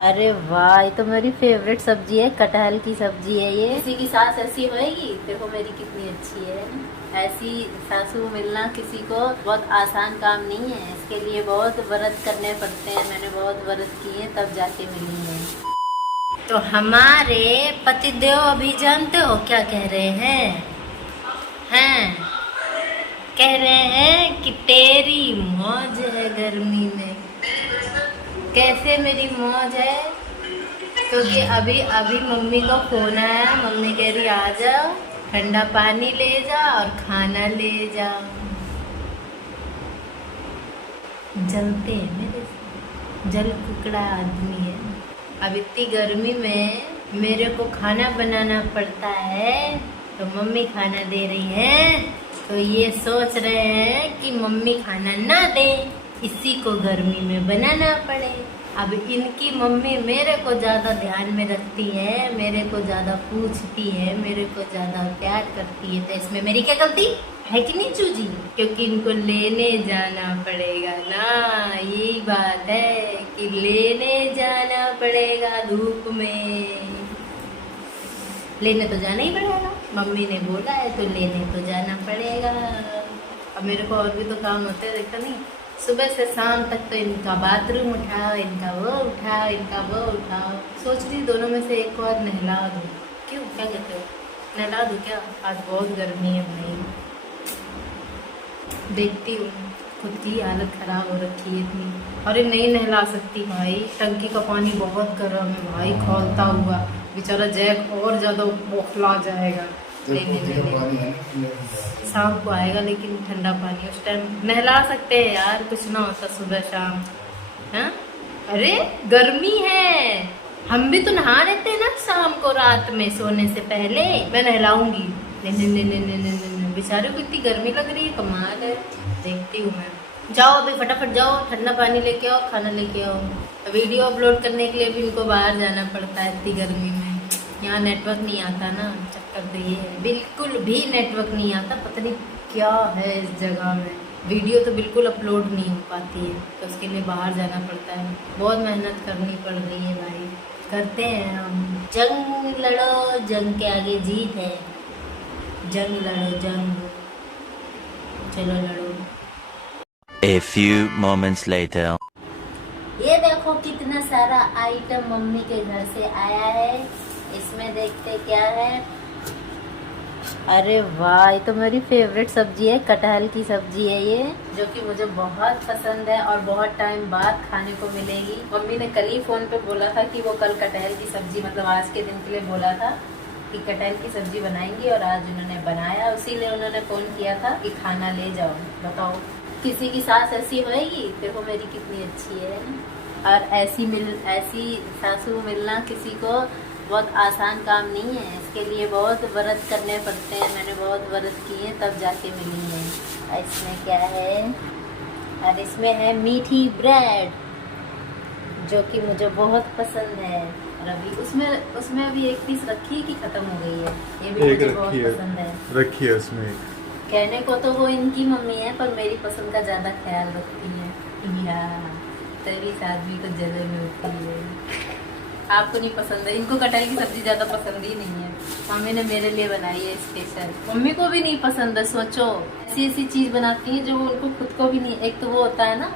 अरे वाह, ये तो मेरी फेवरेट सब्जी है। कटहल की सब्जी है ये। किसी की सास ऐसी होएगी, देखो मेरी कितनी अच्छी है। ऐसी सासू मिलना किसी को बहुत आसान काम नहीं है। इसके लिए बहुत व्रत करने पड़ते हैं। मैंने बहुत व्रत किए तब जाके मिली है। तो हमारे पतिदेव अभी जानते हो क्या कह रहे हैं? कह रहे हैं कि तेरी मौज है गर्मी में। कैसे मेरी मौज है? क्योंकि अभी अभी मम्मी को फोन आया। मम्मी कह रही आ जाओ, ठंडा पानी ले जाओ और खाना ले जाओ। जलते हैं मेरे से, जल कुकड़ा आदमी है। अब इतनी गर्मी में मेरे को खाना बनाना पड़ता है, तो मम्मी खाना दे रही है। तो ये सोच रहे हैं कि मम्मी खाना ना दे, इसी को गर्मी में बनाना पड़े। अब इनकी मम्मी मेरे को ज्यादा ध्यान में रखती है, मेरे को ज्यादा पूछती है, मेरे को ज्यादा प्यार करती है। तो इसमें मेरी क्या गलती है कि नहीं चूजी? क्योंकि इनको लेने जाना पड़ेगा ना। यही बात है कि लेने जाना पड़ेगा धूप में। लेने तो जाना ही पड़ेगा, मम्मी ने बोला है तो लेने तो जाना पड़ेगा। अब मेरे को और भी तो काम होते हैं, देखता नहीं। सुबह से शाम तक तो इनका बाथरूम उठाओ, इनका वो उठाओ, इनका वो उठाओ। सोच रही दोनों में से एक को आज नहला दूँ। क्यों, क्या कहते हो? नहला दूँ क्या? आज बहुत गर्मी है भाई। देखती हूँ, खुद की हालत खराब हो रखी है इतनी। अरे नहीं नहला सकती भाई, टंकी का पानी बहुत गर्म है भाई, खौलता हुआ। बेचारा जैक और ज्यादा बौखला जाएगा। शाम को आएगा लेकिन ठंडा पानी, उस टाइम नहला सकते हैं यार, कुछ ना होता सुबह शाम। हाँ, अरे गर्मी है, हम भी तो नहा लेते हैं ना शाम को, रात में सोने से पहले। मैं नहलाऊंगी। नहीं, बेचारे को इतनी गर्मी लग रही है, कमाल है। देखती हूँ मैं। जाओ अभी फटाफट जाओ, ठंडा पानी लेके आओ, खाना लेके आओ। वीडियो अपलोड करने के लिए भी इनको बाहर जाना पड़ता है इतनी गर्मी में। यहाँ नेटवर्क नहीं आता ना, चक्कर तो ये है। बिल्कुल भी नेटवर्क नहीं आता, पता नहीं क्या है इस जगह में। वीडियो तो बिल्कुल अपलोड नहीं हो पाती है, तो उसके लिए बाहर जाना पड़ता है। बहुत मेहनत करनी पड़ रही है भाई। करते हैं हम। जंग लड़ो, जंग के आगे जीत है। जंग लड़ो जंग, चलो लड़ो। A few moments later. ये देखो कितना सारा आइटम मम्मी के घर से आया है। इसमें देखते क्या है। अरे वाह, ये तो मेरी फेवरेट सब्जी है। कटहल की सब्जी है ये, जो कि मुझे बहुत पसंद है और बहुत टाइम बाद खाने को मिलेगी। मम्मी ने कल ही फोन पे बोला था कि वो कल कटहल की सब्जी, मतलब आज के दिन के लिए बोला था कि कटहल की सब्जी बनाएंगी, और आज उन्होंने बनाया। उसीलिए उन्होंने फोन किया था कि खाना ले जाओ। बताओ, किसी की सास ऐसी होएगी, देखो मेरी कितनी अच्छी है। और ऐसी सासू मिलना किसी को बहुत आसान काम नहीं है। इसके लिए बहुत व्रत करने पड़ते हैं। मैंने बहुत व्रत किए तब जाके मिली है। और इसमें क्या है? और इसमें है मीठी ब्रेड, जो कि मुझे बहुत पसंद है। और अभी उसमें अभी एक पीस रखी है कि खत्म हो गई है। ये भी मुझे बहुत पसंद है। रखी है उसमें। कहने को तो वो इनकी मम्मी है, पर मेरी पसंद का ज्यादा ख्याल रखती है। तेरी आदमी तो जले में होती है। आपको नहीं पसंद है? इनको कटहल की सब्जी ज्यादा पसंद ही नहीं है। मम्मी ने मेरे लिए बनाई है स्पेशल। मम्मी को भी नहीं पसंद है। सोचो, ऐसी चीज बनाती है जो उनको खुद को भी नहीं। एक तो वो होता है ना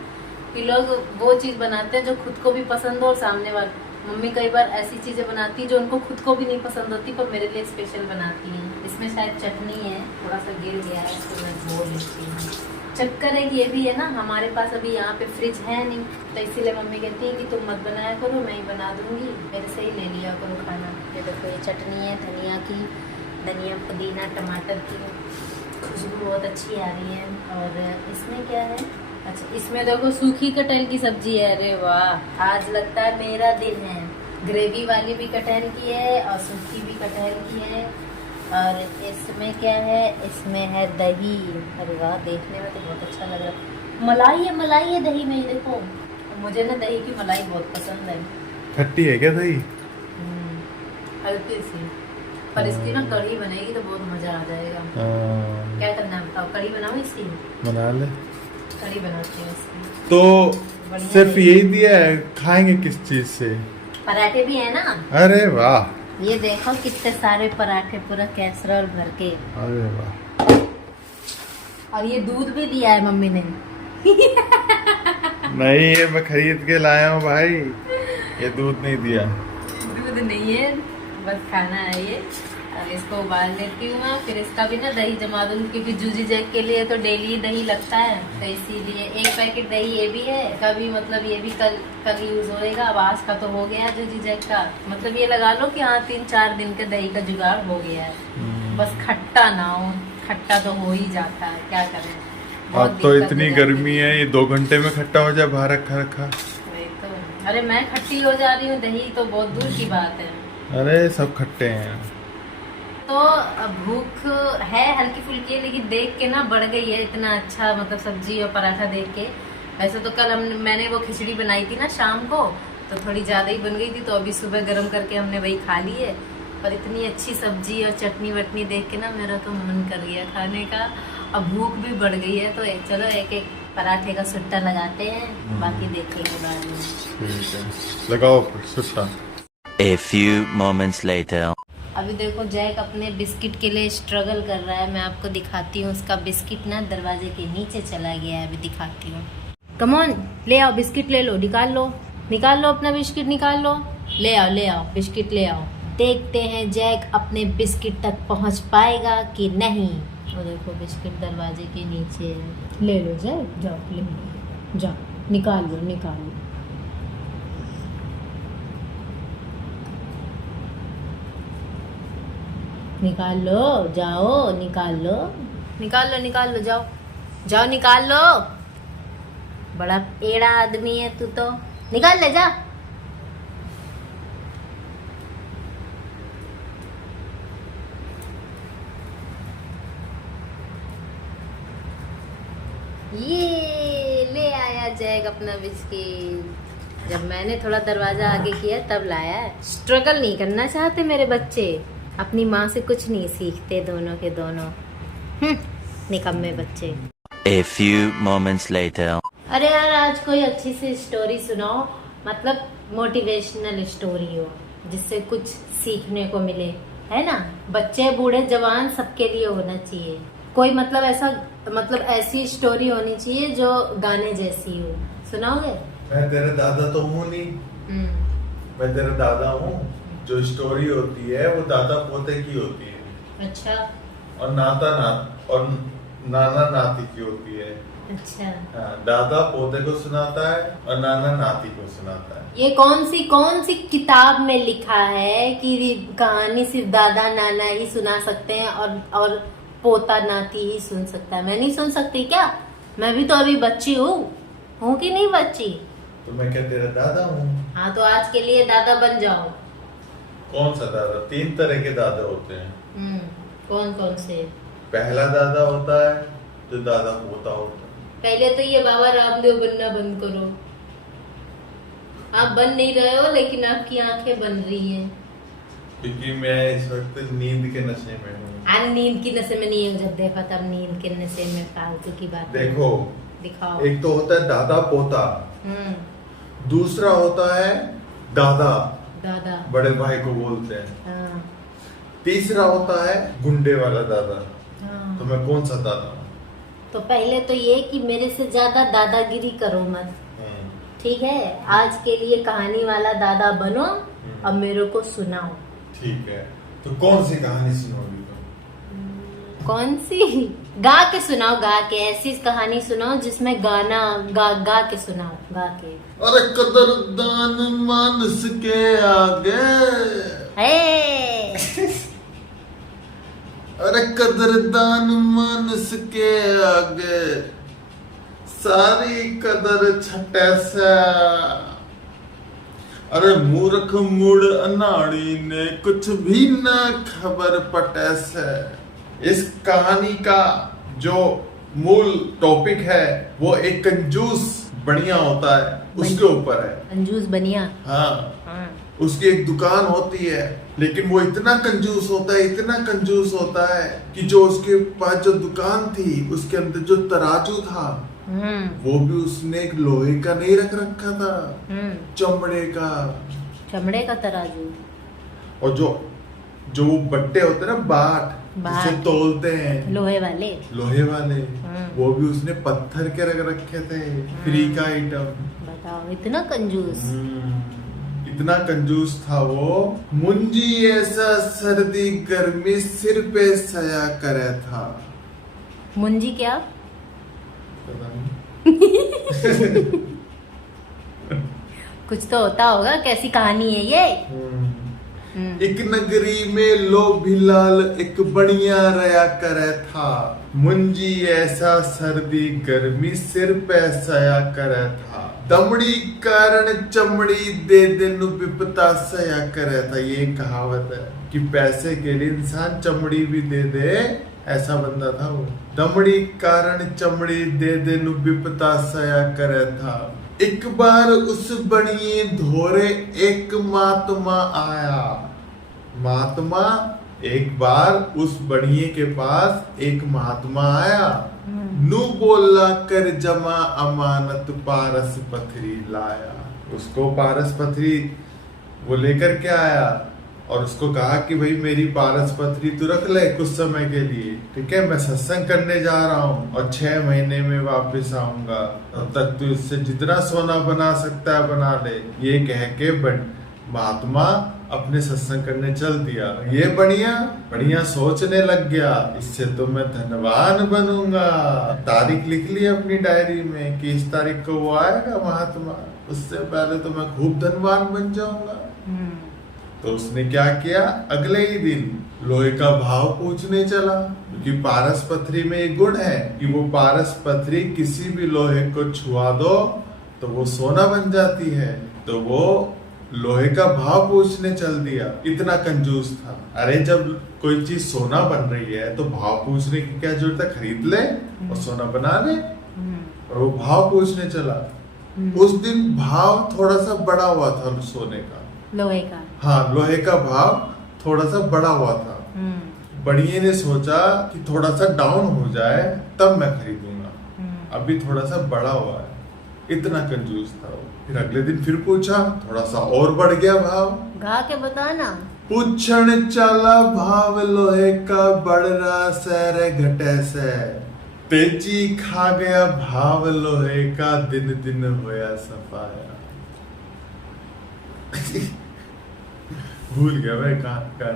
कि लोग वो चीज बनाते हैं जो खुद को भी पसंद हो और सामने वाले। मम्मी कई बार ऐसी चीजें बनाती है जो उनको खुद को भी नहीं पसंद होती, पर मेरे लिए स्पेशल बनाती है। इसमें शायद चटनी है, थोड़ा सा गिर गया है, तो मैं धो लेती हूँ। चक्कर है कि ये भी है ना, हमारे पास अभी यहाँ पे फ्रिज है नहीं, तो इसीलिए मम्मी कहती है कि तुम मत बनाया करो, मैं ही बना दूंगी, मेरे से ही ले लिया करो खाना। ये देखो, ये चटनी है धनिया की, धनिया पुदीना टमाटर की, खुशबू बहुत अच्छी आ रही है। और इसमें क्या है? अच्छा, इसमें देखो सूखी कटहल की सब्जी है। अरे वाह, आज लगता है मेरा दिन है। ग्रेवी वाली भी कटहल की है और सूखी भी कटहल की है। और इसमें क्या है? इसमें है दही। अरे वाह, देखने में तो बहुत अच्छा लग रहा है। मलाई है दही में, देखो। मुझे ना दही की मलाई बहुत पसंद है। खट्टी है क्या दही? हल्की सी, पर इसकी ना कढ़ी बनेगी तो बहुत मजा आ जाएगा। क्या करना है बताओ? कढ़ी बनाओ इसकी? बना ले। कढ़ी बनाती है इसकी। तो सिर्फ यही दिया है, खाएंगे किस चीज से? पराठे भी है ना, अरे वाह, ये देखो कितने सारे पराठे, पूरा कैसरोल भर के। अरे वाह। और ये दूध भी दिया है मम्मी ने। नहीं, ये मैं खरीद के लाया हूँ भाई, ये दूध नहीं दिया। दूध नहीं है, बस खाना है ये। अब इसको उबाल लेती हूँ मैं, फिर इसका भी ना दही जमा दूंगी, क्योंकि जूजी जैक के लिए तो डेली दही लगता है, तो इसीलिए एक पैकेट दही ये भी है, कभी मतलब ये भी कल यूज होएगा। अब आज का तो हो गया जूजी जैक का, मतलब ये लगा लो कि हाँ 3-4 दिन के दही का जुगाड़ हो गया है। बस खट्टा ना हो, खट्टा तो हो ही जाता है, क्या करें। बहुत अब तो दिक्कत इतनी हो जाती गर्मी है, ये 2 घंटे में खट्टा हो जाए बाहर रखा रखा। वही तो, अरे मैं खट्टी हो जा रही हूँ, दही तो बहुत दूर की बात है। अरे सब खट्टे हैं। तो भूख है हल्की फुल्की, लेकिन देख के ना बढ़ गई है, इतना अच्छा मतलब सब्जी और पराठा देख के। वैसे तो कल मैंने वो खिचड़ी बनाई थी ना शाम को, तो थोड़ी ज़्यादा ही बन गई थी, तो अभी सुबह गर्म करके हमने वही खा ली है। पर इतनी अच्छी सब्जी और चटनी वटनी देख के ना मेरा तो मन कर गया खाने का, अब भूख भी बढ़ गई है। तो चलो एक एक पराठे का सुट्टा लगाते हैं, बाकी देखेंगे बाद में। ठीक है, लगाओ सुट्टा। A few moments later. अभी देखो जैक अपने बिस्किट के लिए स्ट्रगल कर रहा है, मैं आपको दिखाती हूँ। उसका बिस्किट ना दरवाजे के नीचे चला गया है, अभी दिखाती हूँ। कम ऑन, ले आओ बिस्किट, ले लो, निकाल लो अपना बिस्किट, निकाल लो, ले आओ बिस्किट ले आओ। देखते हैं जैक अपने बिस्किट तक पहुँच पाएगा कि नहीं। वो देखो बिस्किट दरवाजे के नीचे है, ले लो जैक, जाओ ले लो, जाओ निकाल लो। निकाल लो, जाओ निकाल लो, जाओ निकाल लो। बड़ा एड़ा आदमी है तू तो, निकाल ले जा। ये ले आया जैक अपना बिस्किट। जब मैंने थोड़ा दरवाजा आगे किया तब लाया है। स्ट्रगल नहीं करना चाहते मेरे बच्चे, अपनी माँ से कुछ नहीं सीखते, दोनों के दोनों निकम्मे बच्चे। A few moments later. अरे यार आज कोई अच्छी सी स्टोरी सुनाओ, मतलब मोटिवेशनल स्टोरी हो जिससे कुछ सीखने को मिले, है ना। बच्चे बूढ़े जवान सबके लिए होना चाहिए कोई, मतलब ऐसा, मतलब ऐसी स्टोरी होनी चाहिए जो गाने जैसी हो। सुनाओगे? मैं तेरा दादा तो हूँ नहीं, मैं तेरा दादा हूँ। जो स्टोरी होती है वो दादा पोते की होती है। अच्छा। और नाना नाती की होती है। अच्छा। हाँ, दादा पोते को सुनाता है और नाना नाती को सुनाता है। ये कौन सी किताब में लिखा है कि कहानी सिर्फ दादा नाना ही सुना सकते हैं और पोता नाती ही सुन सकता है? मैं नहीं सुन सकती क्या? मैं भी तो अभी बच्ची हूँ कि नहीं बच्ची? तो मैं क्या तेरा दादा हूँ? हाँ तो आज के लिए दादा बन जाओ। कौन सा दादा? 3 तरह के दादा होते हैं। कौन से? पहला दादा होता है जो दादा पोता होता है। पहले तो ये बाबा रामदेव बनना बंद करो। आप बन नहीं रहे हो, लेकिन आपकी आंखें बन रही हैं। क्योंकि मैं इस वक्त नींद के नशे में हूँ। अरे नींद की नशे में नहीं हूँ, जब देखा तब नींद के नशे में, फालतू की बात। देखो, दिखाओ। एक तो होता है दादा पोता, दूसरा होता है दादा बड़े भाई को बोलते हैं। हाँ। तीसरा होता है गुंडे वाला दादा। हाँ। तो मैं कौन सा दादा हूँ? तो पहले तो ये कि मेरे से ज्यादा दादागिरी करो मत, ठीक है। आज के लिए कहानी वाला दादा बनो और मेरे को सुनाओ। ठीक है, तो कौन सी कहानी सुनोगी तुम? कौन सी? गा के सुनाओ, गा के ऐसी कहानी सुनाओ जिसमें गाना गा के सुनाओ, गा के। अरे कदरदान मानस के आगे, अरे कदरदान मानस के आगे सारी कदर छटे से। अरे मूर्ख मुड़ अनाड़ी ने कुछ भी ना खबर पटे से। इस कहानी का जो मूल टॉपिक है वो एक कंजूस बढ़िया होता है, उसके ऊपर है। कंजूस बनिया। हाँ, उसकी एक दुकान होती है, लेकिन वो इतना कंजूस होता है कि जो उसके पास जो दुकान थी उसके अंदर जो तराजू था वो भी उसने एक लोहे का नहीं रख रखा था, चमड़े का। चमड़े का तराजू। और जो वो बट्टे होते हैं ना, बाट जिसे बाट। तोलते हैं, लोहे वाले। लोहे वाले, वो भी उसने पत्थर के रख रखे थे। फ्री का आइटम। बताओ, इतना कंजूस। इतना कंजूस था वो। मुंजी ऐसा सर्दी गर्मी सिर पे सया करे था। मुंजी क्या? पता नहीं। कुछ तो होता होगा, कैसी कहानी है ये? एक नगरी में लो भिलाल एक बढ़िया रया करे था। मुंजी ऐसा सर्दी गर्मी सिर पे सया करे था। दमड़ी कारण चमड़ी दे दिन विपता सया करे था। ये कहावत है कि पैसे के लिए इंसान चमड़ी भी दे दे, ऐसा बंदा था वो। दमड़ी कारण चमड़ी दे दिन विपता सया करे था। एक बार उस बनिए धोरे एक महात्मा आया। महात्मा, एक बार उस बनिए के पास एक महात्मा आया। नू बोला कर जमा अमानत पारस पथरी लाया। उसको पारस पथरी वो लेकर के आया और उसको कहा कि भाई मेरी पारस पथरी तू रख ले कुछ समय के लिए, ठीक है? मैं सत्संग करने जा रहा हूँ और 6 महीने में वापस आऊंगा, तब तक तू इससे जितना सोना बना सकता है बना ले। ये कह के महात्मा अपने सत्संग करने चल दिया। ये बढ़िया सोचने लग गया, इससे तो मैं धनवान बनूंगा। तारीख लिख ली अपनी डायरी में कि इस तारीख को वो आएगा महात्मा, उससे पहले तो मैं खूब धनवान बन जाऊंगा। तो उसने क्या किया, अगले ही दिन लोहे का भाव पूछने चला, क्योंकि पारस पथरी में एक गुण है कि वो पारस पथरी किसी भी लोहे को छुआ दो तो वो सोना बन जाती है। तो वो लोहे का भाव पूछने चल दिया। इतना कंजूस था। अरे जब कोई चीज सोना बन रही है तो भाव पूछने की क्या जरूरत है? खरीद ले और सोना बना ले। और वो भाव पूछने चला। उस दिन भाव थोड़ा सा बड़ा हुआ था सोने का, लोहे का। हाँ, लोहे का भाव थोड़ा सा बड़ा हुआ था। बढ़िया ने सोचा कि थोड़ा सा डाउन हो जाए तब मैं खरीदूंगा, अभी थोड़ा सा बड़ा हुआ है। इतना कंजूस था वो। फिर अगले दिन फिर पूछा, थोड़ा सा और बढ़ गया भाव। गा के बताना। पूछण चला भाव लोहे का बढ़ रहा सैरे घटे से। तेजी खा गया भाव लोहे का दिन दिन होया सफाया। भूल गया मैं कहा।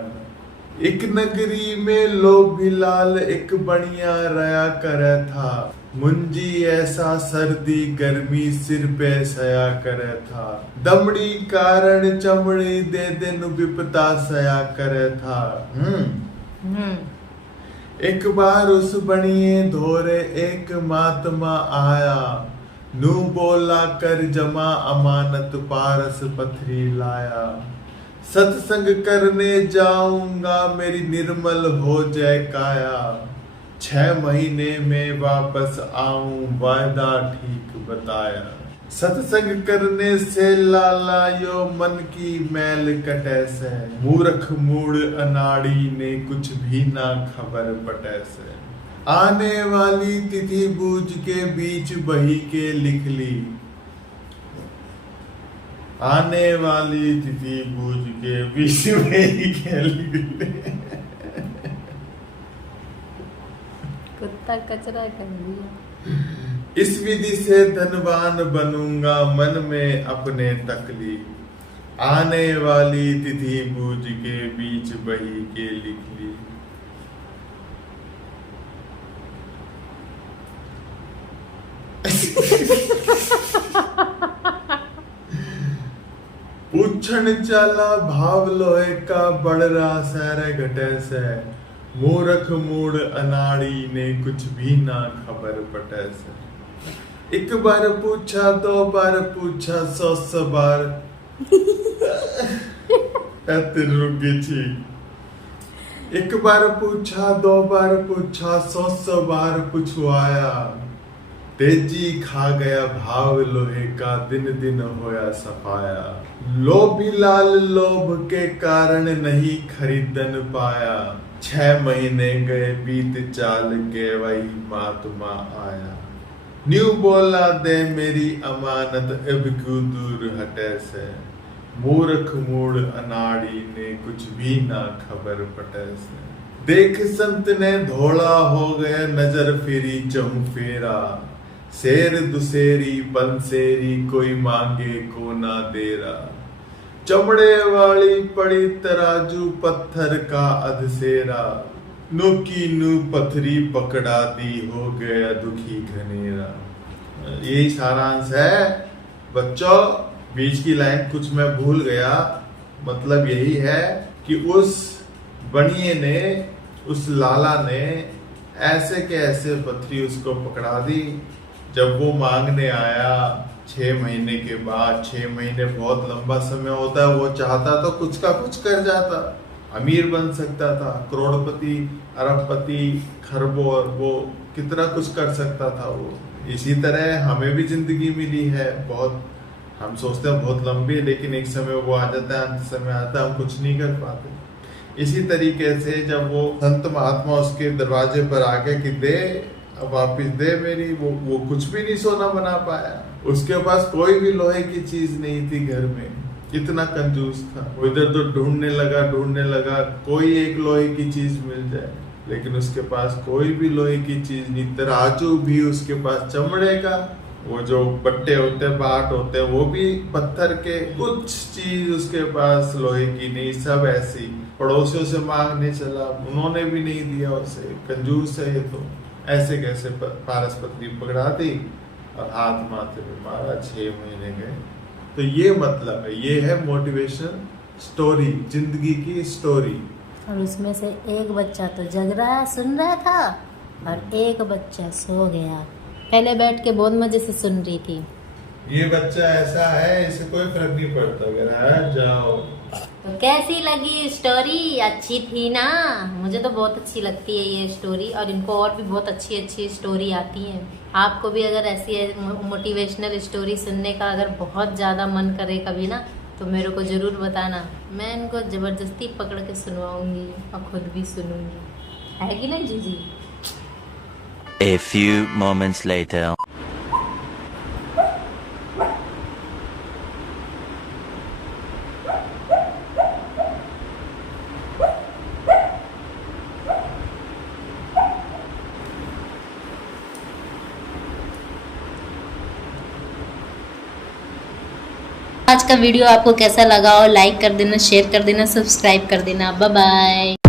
एक नगरी में लो भिलाल एक बढ़िया रया करे था। मुंजी ऐसा सर्दी गर्मी सिर पे सया करे था। दमड़ी कारण चमड़ी दे दिन विपता सया करे था। एक बार उस बनिए धोरे एक महात्मा आया। नू बोला कर जमा अमानत पारस पथरी लाया। सत्संग करने जाऊंगा मेरी निर्मल हो जाए काया। 6 महीने में वापस आऊं वायदा ठीक बताया। सत्संग करने से लाला यो मन की मैल कटे से। मूर्ख मूड अनाड़ी ने कुछ भी ना खबर पटे से। आने वाली तिथि बूझ के बीच बही के लिख ली। आने वाली तिथि बूझ के बीच बही के लिख ली। कुत्ता कचरा कर दिया। इस विधि से धनवान बनूंगा मन में अपने तकली। आने वाली तिथि बूझ के बीच बही के लिख ली। पूछण चला भाव लोहे का बढ़ रहा सैरे घटे से। मूर्ख मूड अनाड़ी ने कुछ भी ना खबर पटे से। एक बार पूछा, 2 बार पूछा, 100 बार रुक गई थी। एक बार पूछा, 2 बार पूछा, 100 बार पूछवाया। तेजी खा गया भाव लोहे का दिन दिन होया सफाया। लोभी लाल लोभ के कारण नहीं खरीदन पाया। 6 महीने गए बीत चाल के वही महात्मा आया। न्यू बोला दे मेरी अमानत अब क्यों दूर हटे से। मूर्ख मूड अनाड़ी ने कुछ भी ना खबर पटे से। देख संत ने धोला हो गया नजर फेरी चहु फेरा। शेर दुसेरी पंसेरी कोई मांगे को ना देरा। चमड़े वाली पड़ी तराजू पत्थर का अधसेरा। नु की नु पथरी पकड़ा दी हो गया दुखी घनेरा। यही सारांश है बच्चों। बीच की लाइन कुछ मैं भूल गया। मतलब यही है कि उस बनिए ने, उस लाला ने ऐसे के ऐसे पथरी उसको पकड़ा दी। जब वो मांगने आया 6 महीने के बाद, 6 महीने बहुत लंबा समय होता है, वो चाहता तो कुछ का कुछ कर जाता, अमीर बन सकता था, करोड़पति, अरबपति, खरबों अरबों, कितना कुछ कर सकता था वो। इसी तरह हमें भी जिंदगी मिली है बहुत, हम सोचते हैं बहुत लंबी है, लेकिन एक समय वो आ जाता है, अंत समय आता है, हम कुछ नहीं कर पाते। इसी तरीके से जब वो संत महात्मा उसके दरवाजे पर आ गए कि दे, अब वापिस दे मेरी, वो कुछ भी नहीं सोना बना पाया। उसके पास कोई भी लोहे की चीज नहीं थी घर में, इतना कंजूस था। वो इधर तो ढूंढने लगा कोई एक लोहे की चीज मिल जाए, लेकिन उसके पास कोई भी लोहे की चीज नहीं। तराजू भी उसके पास चमड़े का, वो जो बट्टे होते हैं, बाट होते हैं, वो भी पत्थर के, कुछ चीज उसके पास लोहे की नहीं, सब ऐसी। पड़ोसियों से मांगने चला, उन्होंने भी नहीं दिया उसे, कंजूस है ये तो। ऐसे कैसे पारस पत्नी पकड़ा दी और हाथ माथे पे मारा, 6 महीने गए। तो ये मतलब है, ये है मोटिवेशन स्टोरी, जिंदगी की स्टोरी। और उसमें से एक बच्चा तो जग रहा, सुन रहा था, और एक बच्चा सो गया। पहले बैठ के बहुत मजे से सुन रही थी। ये बच्चा ऐसा है, इसे कोई फर्क नहीं पड़ता, अगर है जाओ। तो कैसी लगी स्टोरी? अच्छी थी ना? मुझे तो बहुत अच्छी लगती है ये स्टोरी, और इनको और भी बहुत अच्छी अच्छी स्टोरी आती है। आपको भी अगर ऐसी मोटिवेशनल स्टोरी सुनने का अगर बहुत ज़्यादा मन करे कभी ना, तो मेरे को ज़रूर बताना। मैं इनको ज़बरदस्ती पकड़ के सुनवाऊंगी और खुद भी सुनूंगी, है कि नहीं जीजी? A few moments later. आज का वीडियो आपको कैसा लगा, और लाइक कर देना, शेयर कर देना, सब्सक्राइब कर देना। Bye bye.